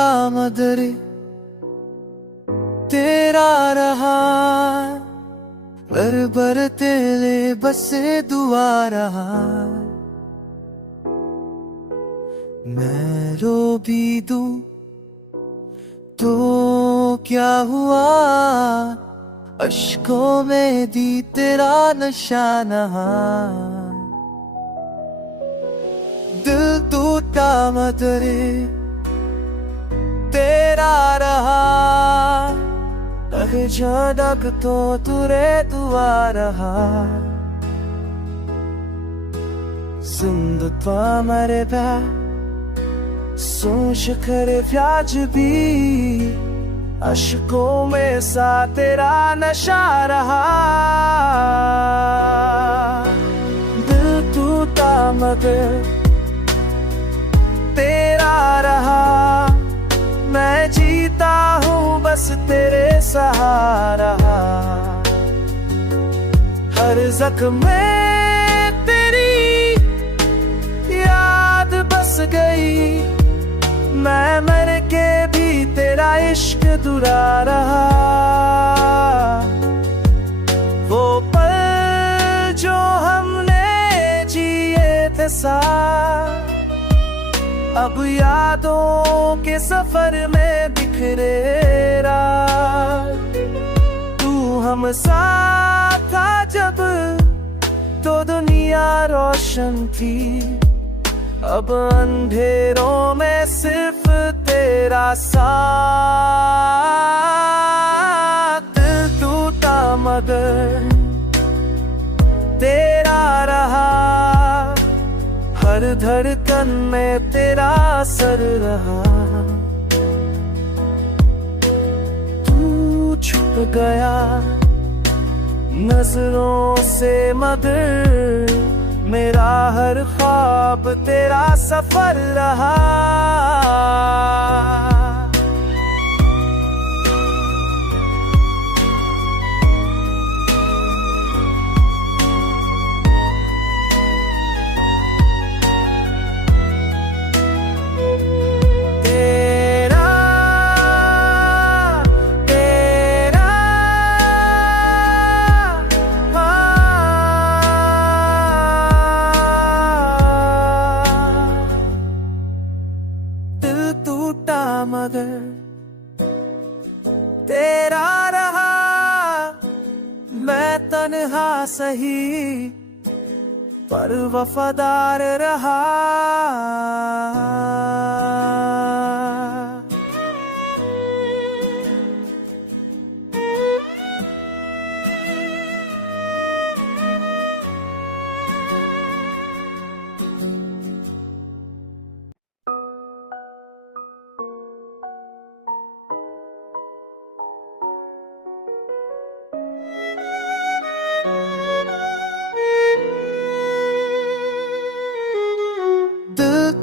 टूटा मदर तेरा रहा, बर तेरे बसे दुआ रहा। मैं रो भी दूं तो क्या हुआ, अश्कों में दी तेरा नशा नहा। दिल टूटा मदर तेरा रहा, झड़क तो तुरे दुआ रहा। Zindutva merhaba, सुन शिखर व्याज भी, अशकों में सा तेरा नशा रहा। दिल टूटा मगर तेरा रहा, मैं जीता हूँ बस तेरे सहारा। हर जख्म में तेरी याद बस गई, मैं मर के भी तेरा इश्क दुरा रहा। वो पल जो हमने जिए थे साथ, अब यादों के सफर में बिखरे रात। तू हम साथ था जब तो दुनिया रोशन थी, अब अंधेरों में सिर्फ तेरा साथ। दिल टूटा मगर तेरा रहा, हर धड़कन में तेरा असर रहा। तू छुप गया नजरों से मगर, मेरा हर ख्वाब तेरा सफर रहा। टूटा मगर तेरा रहा, मैं तन्हा सही पर वफादार रहा।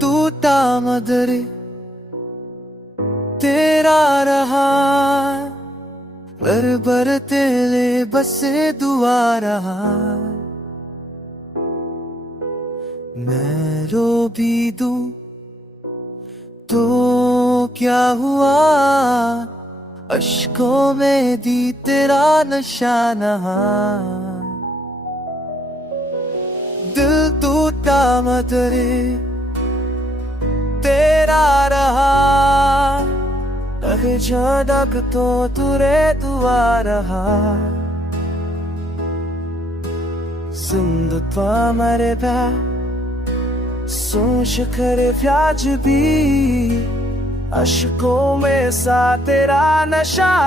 टूटा मदर तेरा रहा, बर तेरे बसे दुआ रहा। मैं रो भी दूं तो क्या हुआ, अश्कों में दी तेरा नशा नहा। दिल टूटा मदर तेरा रहा, झड़क तो तुरे दुआ रहा। Zindutva merhaba, सुन शिखर व्याज भी, अशकों में सा तेरा नशा